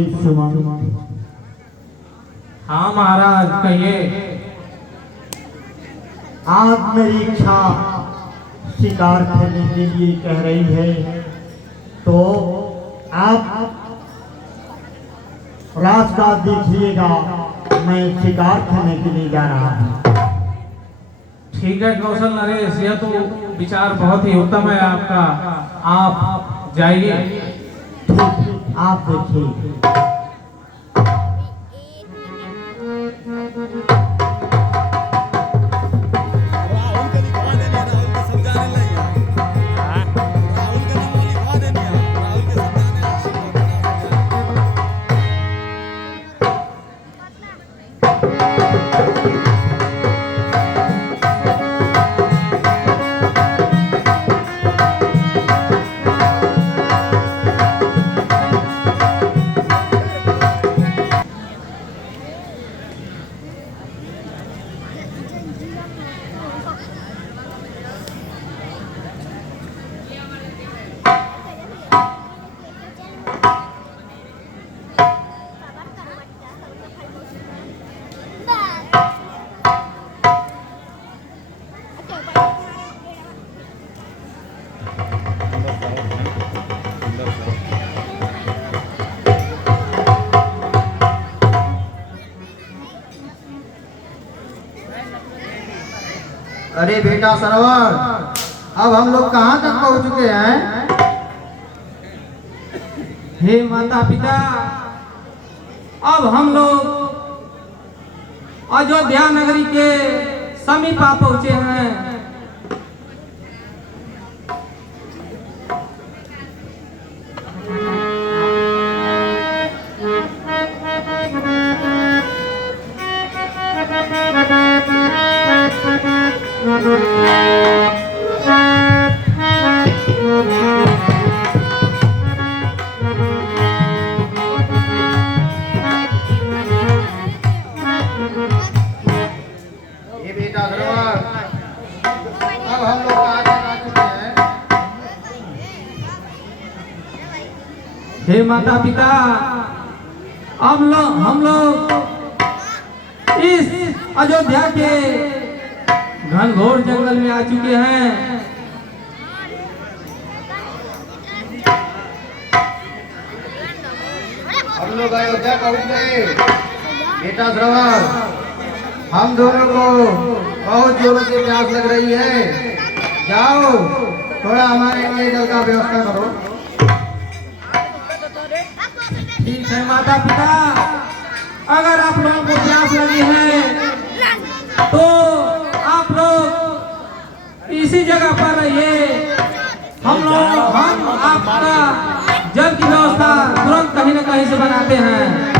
कोई सुमन। हाँ महाराज कहिए। आज मेरी इच्छा शिकार खेलने के लिए कह रही है, तो आप रास्ता देखिएगा, मैं शिकार खेलने के लिए जा रहा हूँ। ठीक है कौशल नरेश, यह तो विचार बहुत ही उत्तम है आपका। आप जाइए। ठीक, आप देखिए। अरे बेटा सरवर, अब हम लोग कहाँ तक पहुँच चुके हैं? हे माता पिता, अब हम लोग अयोध्या नगरी के समीप आ पहुंचे हैं। ये बेटा सरवर, अब हम लोग कहाँ तक आ चुके हैं? हे माता पिता, अब हम लोग इस अयोध्या के घनघोर जंगल में आ चुके हैं। हम लोग अयोध्या पहुँच गए। बेटा सरवर, हम दोनों को बहुत जोरों से प्यास लग रही है। जाओ, थोड़ा हमारे लिए जल का व्यवस्था करो। ठीक है माता पिता, अगर आप लोगों को प्यास लगी है तो आप लोग इसी जगह पर रहिए। हम आपका जल की व्यवस्था तुरंत कहीं न कहीं से बनाते हैं।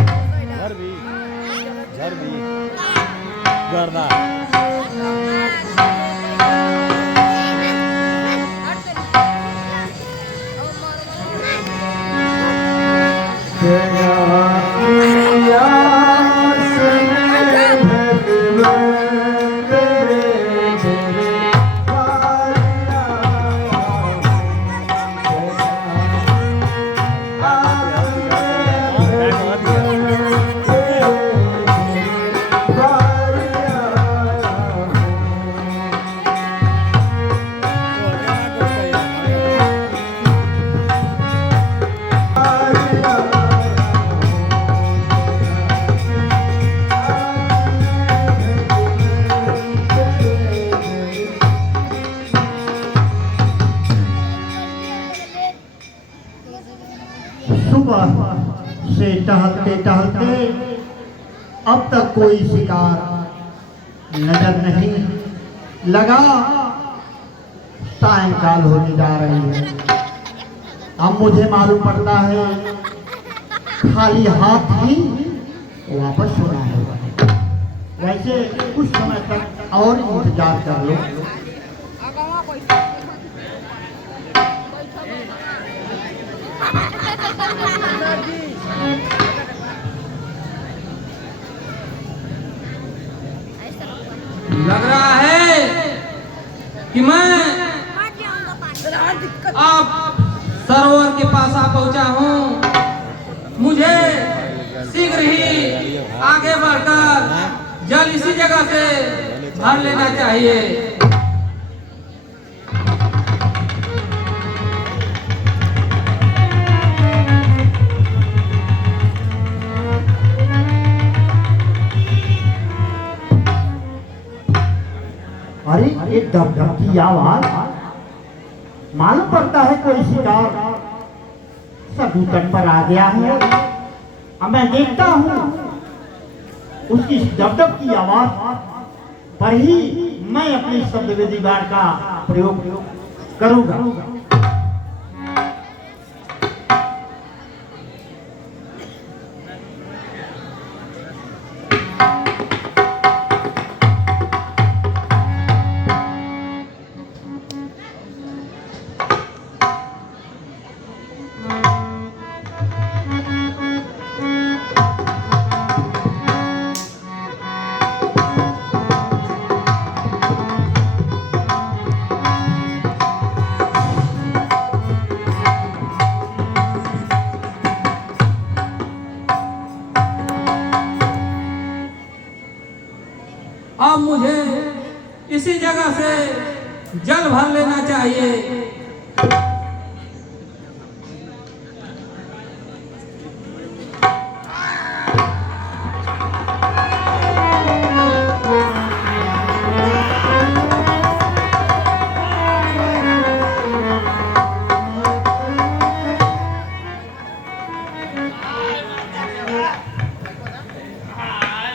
सुबह से टहलते टहलते अब तक कोई शिकार नजर नहीं लगा। सायंकाल होने जा रही है। अब मुझे मालूम पड़ता है खाली हाथ ही वापस होना होगा। वैसे कुछ समय तक और इंतजार कर लो। लग रहा है कि मैं अब सरोवर के पास आ पहुंचा हूँ। मुझे शीघ्र ही आगे बढ़कर जल इसी जगह से भर लेना चाहिए। अरे एक दबदब की आवाज, मालूम पड़ता है कोई शिकार सभी तट पर आ गया है। अब मैं देखता हूँ उसकी दबदब की आवाज पर ही मैं अपनी शब्द विधि बाण का प्रयोग करूंगा। अब मुझे इसी जगह से जल भर लेना चाहिए।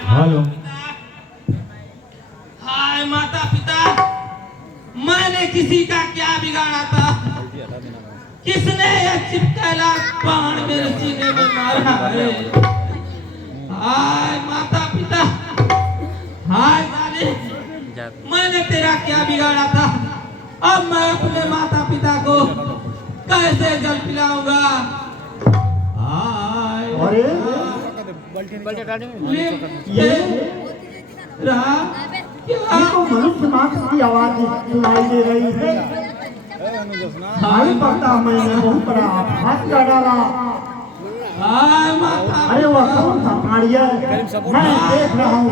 हेलो, हाय माता पिता, मैंने किसी का क्या बिगाड़ा था? किसने यह चिपकेला बाण मेरे सीने में मारा है? हाय माता पिता, हाय जाने मैंने तेरा क्या बिगाड़ा था? अब मैं अपने माता पिता को कैसे जल पिलाऊंगा? हाय अरे ये रहा क्या? तो मनुष्य मात्र की आवाज सुनाई दे रही है। मालूम पड़ता मैंने बहुत बड़ा आघात कर डाला। हाय माता, अरे वह कौन सा प्राणी है? मैं देख रहा हूँ।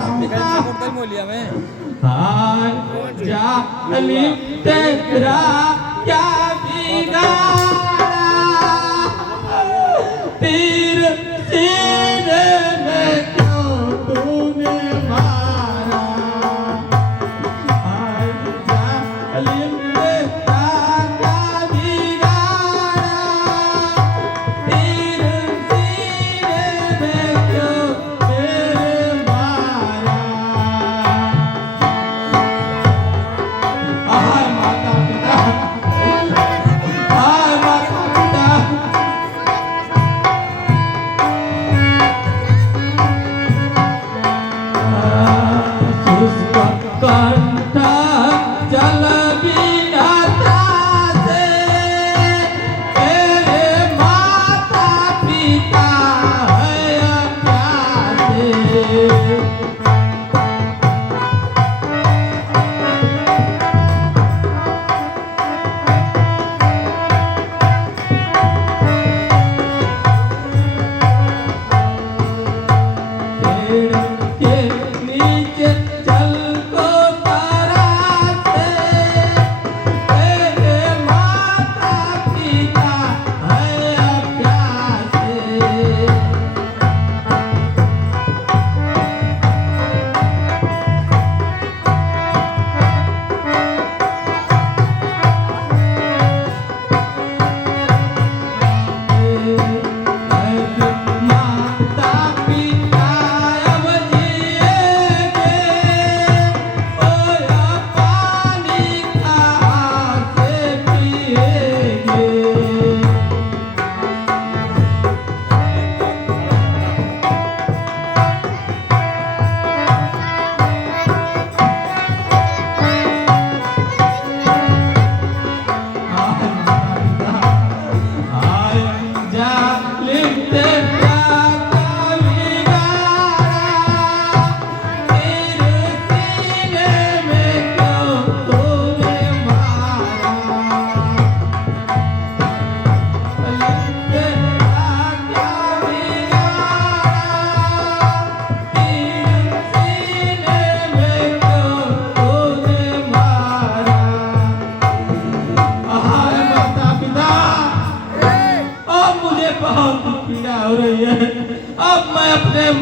हाय जाली तेरा क्या बिगाड़ा? तीर सीने में क्यों तूने मारा? हाय जाली तेरा क्या बिगाड़ा? तीर सीने में क्यों मेरे मारा? हाय माता पिता, हाय माता पिता,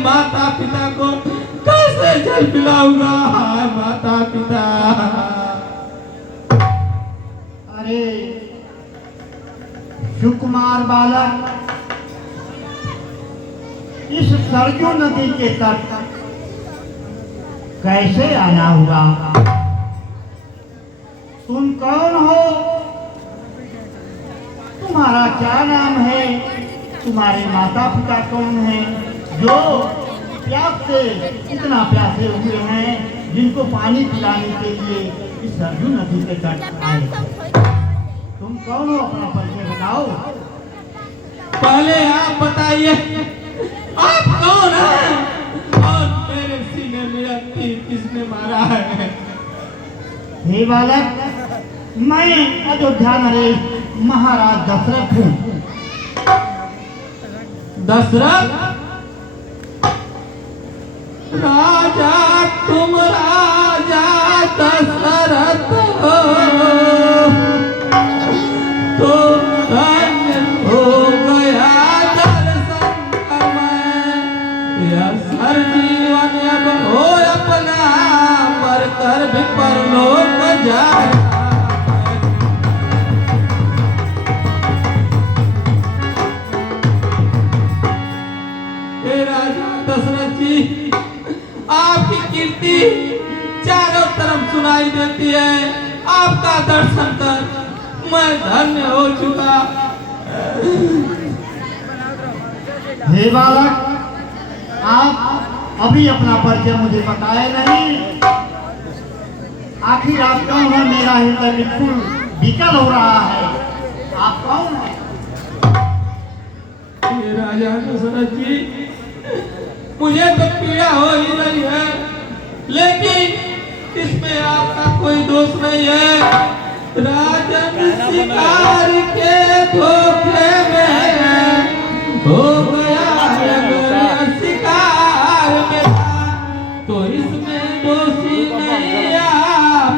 माता पिता को कैसे जल पिलाऊंगा? हाय माता पिता। अरे सुकुमार बालक, इस सरजू नदी के तट कैसे आना हुआ? तुम कौन हो? तुम्हारा क्या नाम है? तुम्हारे माता पिता कौन हैं जो प्यास से इतना प्यासे हुए हैं, जिनको पानी पिलाने के लिए इस सरजू नदी के तट आए? तुम कौन हो? अपना परिचय बताओ। पहले आप बताइए, आप कौन हैं और मेरे सीने में तीर किसने मारा है? हे बालक, मैं अयोध्या नरेश महाराज दशरथ हूँ। दशरथ राजा, तुम राजा दशरथ हो तो धन्य हो गया दर्शन समय। यह सर जीवन अब हो अपना, पर कर भी परलोक जाए। दशरथ जी, आपकी कीर्ति चारों तरफ सुनाई देती है। आपका दर्शन कर मैं धन्य हो चुका। हे बालक, आप अभी अपना परिचय मुझे बताए नहीं। आखिर आप कौन है? मेरा हृदय बिल्कुल विकल हो रहा है। आप कौन है? ये राजा दशरथ जी, मुझे तो पीड़ा हो ही रही है, लेकिन इसमें आपका कोई दोष नहीं है। राजन शिकार के धोखे में हो गया अगर शिकार में, तो इसमें दोषी नहीं आ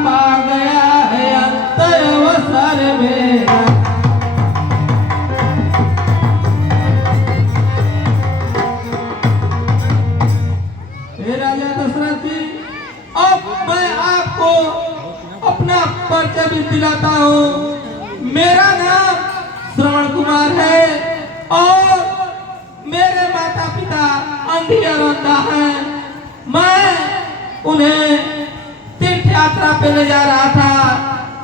पा गया है अंत अवसर में। राजा दशरथ जी, अब मैं आपको अपना परिचय भी दिलाता हूँ। मेरा नाम श्रवण कुमार है और मेरे माता पिता अंधी और अंधा हैं। मैं उन्हें तीर्थ यात्रा पे ले जा रहा था।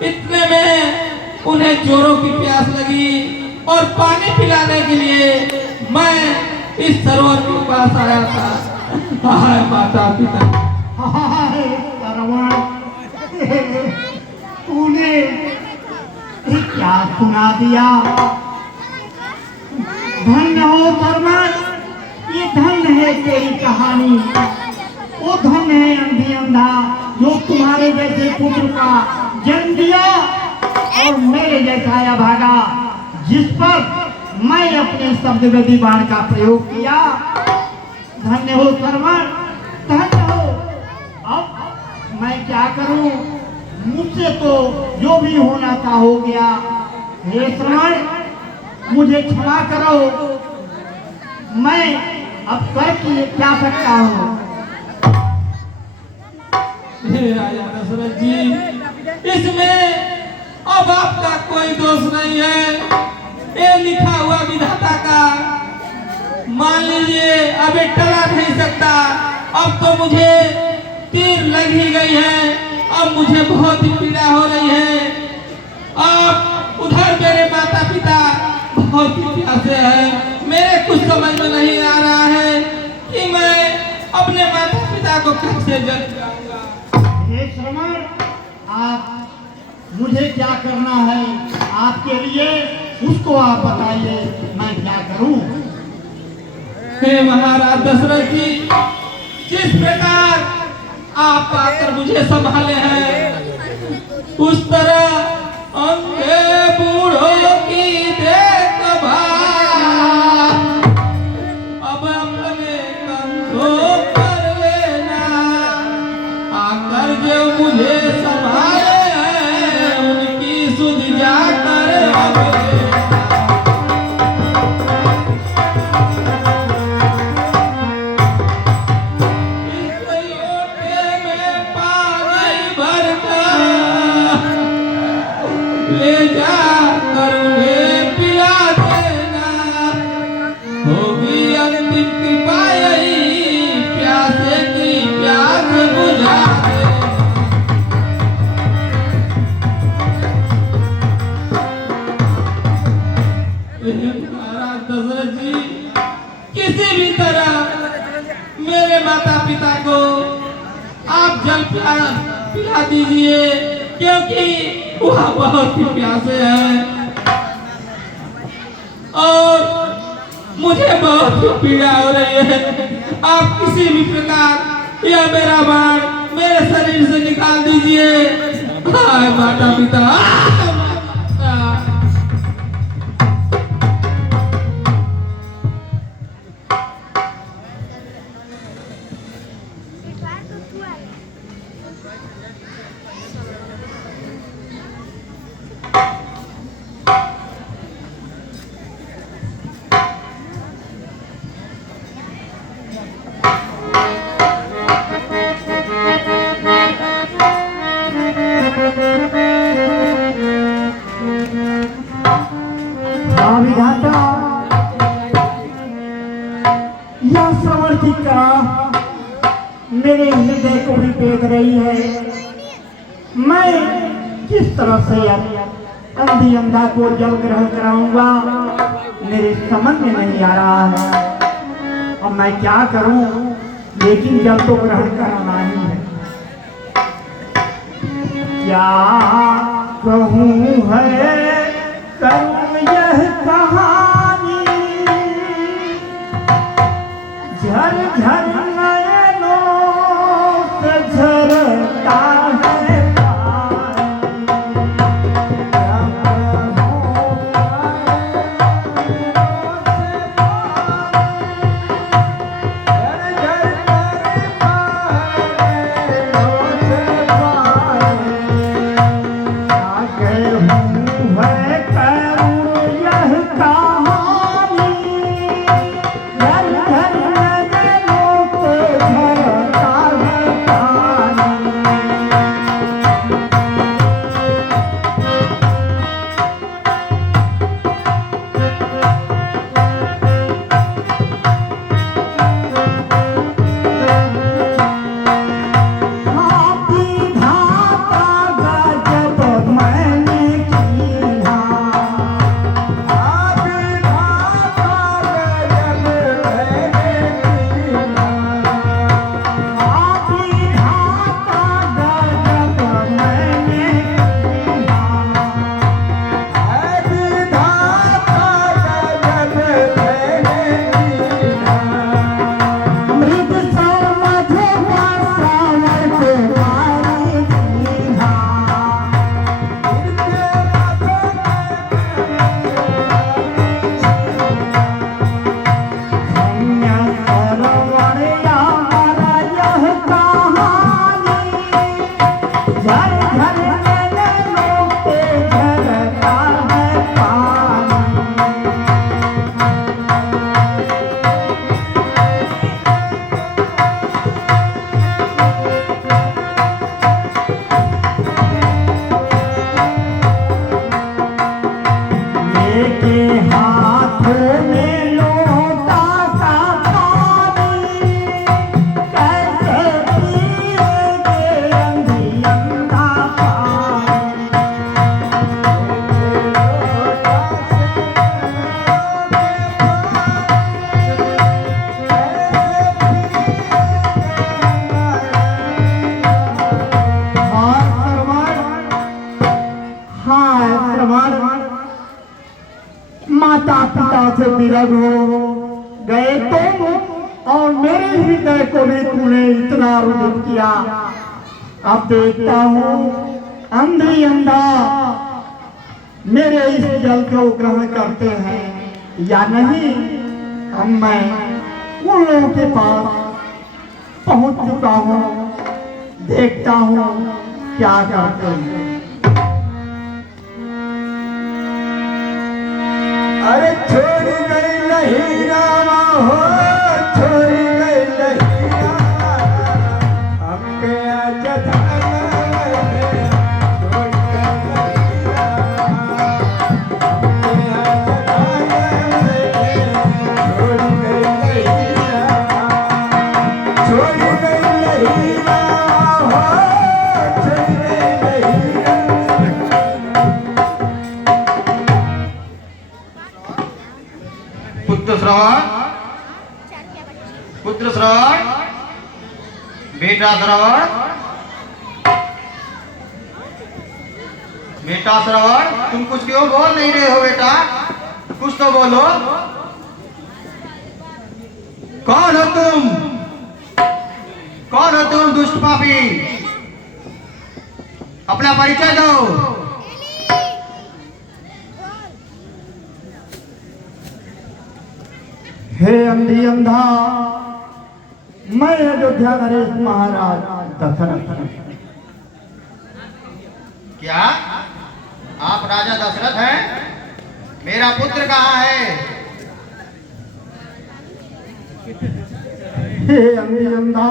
इतने में उन्हें जोरों की प्यास लगी और पानी पिलाने के लिए मैं इस सरोवर के पास आया था। हाय माता पिता। हाय श्रवण, तूने ये क्या सुना दिया? धन्य हो श्रवण, ये धन्य है तेरी कहानी। वो धन्य है अंधी अंधा जो तुम्हारे जैसे पुत्र का जन्म दिया और मेरे जैसा अभागा जिस पर मैं अपने शब्द वेदी बाण का प्रयोग किया। धन्य हो श्रवण, धन्य हो। अब मैं क्या करूं? मुझसे तो जो भी होना था हो गया। हे श्रवण, मुझे क्षमा करो। मैं अब कर क्या सकता हूँ? हे राजा दशरथ जी, इसमें अब आपका कोई दोष नहीं है। ये लिखा हुआ विधाता का, मान लीजिए अब ये टला नहीं सकता। अब तो मुझे तीर लग ही गई है, अब मुझे बहुत ही पीड़ा हो रही है। अब उधर मेरे माता पिता बहुत ही प्यासे हैं। मेरे कुछ समझ में नहीं आ रहा है कि मैं अपने माता पिता को कैसे जल जाऊंगा। हे श्रवण, आप मुझे क्या करना है आपके लिए, उसको आप बताइए, मैं क्या करूं? हे महाराज दशरथ जी, जिस प्रकार आप आकर मुझे संभाले हैं, उस तरह अंधे बूढ़ों की देखभाल अब अपने कंधों पर लेना। आकर जो मुझे संभाले हैं, उनकी सुध जाकर अब ले जा कर उन्हें पिला देना, होगी अंतिम कृपा यही, प्यासे की प्यास बुझा देना। महाराज दशरथ जी, किसी भी तरह मेरे माता पिता को आप जल पिला दीजिए, क्योंकि वह बहुत ही प्यासे हैं और मुझे बहुत ही पीड़ा हो रही है। आप किसी भी प्रकार यह मेरा बाण मेरे शरीर से निकाल दीजिए। हाय माता पिता, विधाता, यह श्रवण की कला मेरे हृदय को भी बेच रही है। मैं किस तरह से अंधी अंधा को जल ग्रहण कराऊंगा, मेरे समझ में नहीं आ रहा है। अब मैं क्या करूं, लेकिन जल तो ग्रहण कराना ही है। क्या कहूं है करूं यह कहानी, झर झर नयनों से झरता है पानी। माता पिता से विरग हो गए तुम और मेरे हृदय को भी तूने इतना रुदित किया। अब देखता हूँ अंधी अंधा मेरे इस जल को ग्रहण करते हैं या नहीं। अब मैं उन लोगों के पास पहुंच चुका हूँ, देखता हूँ क्या करते हैं। अरे छोड़ गई नहीं रामा हो, छोड़ गई नहीं रामा, हमके आज छोड़ गई नहीं रामा। श्रवण, पुत्र श्रवण, बेटा श्रवण, बेटा श्रवण, तुम कुछ क्यों बोल नहीं रहे हो बेटा? कुछ तो बोलो। कौन हो तुम? कौन हो तुम दुष्ट पापी? अपना परिचय दो। हे अंधी अंधा, मैं अयोध्या नरेश महाराज दशरथ। क्या आप राजा दशरथ हैं? मेरा पुत्र कहाँ है? हे अंधी अंधा,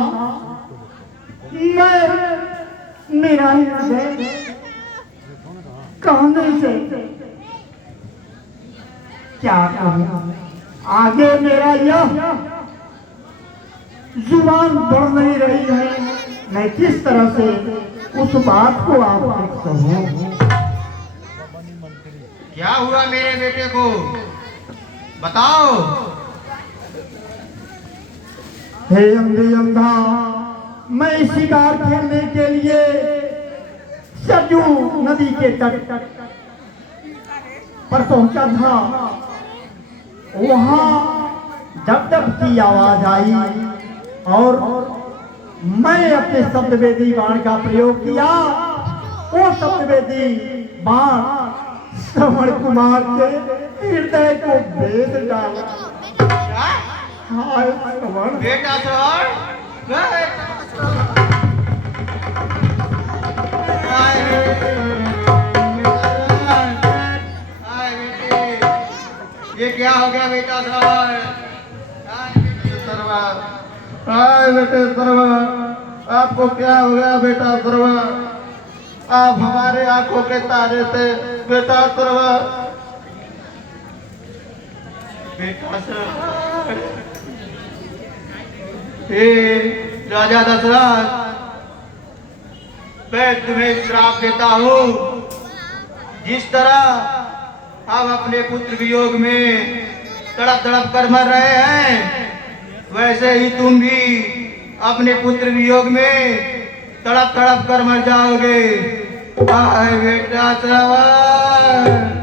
मैं मेरा हृदय कहने से क्या कहूं? आगे मेरा यह जुबान बढ़ नहीं रही है, मैं किस तरह से उस बात को आपको कहूं? क्या हुआ मेरे बेटे को? बताओ। हे अंधी अंधा, मैं शिकार खेलने के लिए सरजू नदी के तट पर पहुंचा था। वहां डब डब की आवाज आई और मैं अपने शब्दवेदी बाण का प्रयोग किया। वो शब्दवेदी बाण श्रवण कुमार के हृदय को भेद डाला। हाय श्रवण, बेटा श्रवण, ये क्या हो गया बेटा श्रवण? हाय बेटे श्रवण, आपको क्या हो गया बेटा श्रवण? आप हमारे आंखों के तारे थे बेटा श्रवण। बेटा श्रवण, हे राजा दशरथ, मैं तुम्हें श्राप देता हूँ। जिस तरह हम अपने पुत्र वियोग में तड़प तड़प कर मर रहे हैं, वैसे ही तुम भी अपने पुत्र वियोग में तड़प तड़प कर मर जाओगे। हाय बेटा श्रवण।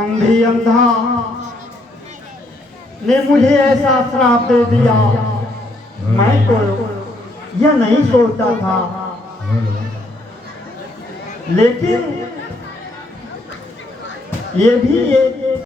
अंधी अंधा ने मुझे ऐसा श्राप दे दिया। मैं तो यह नहीं सोचता था, लेकिन ये भी एक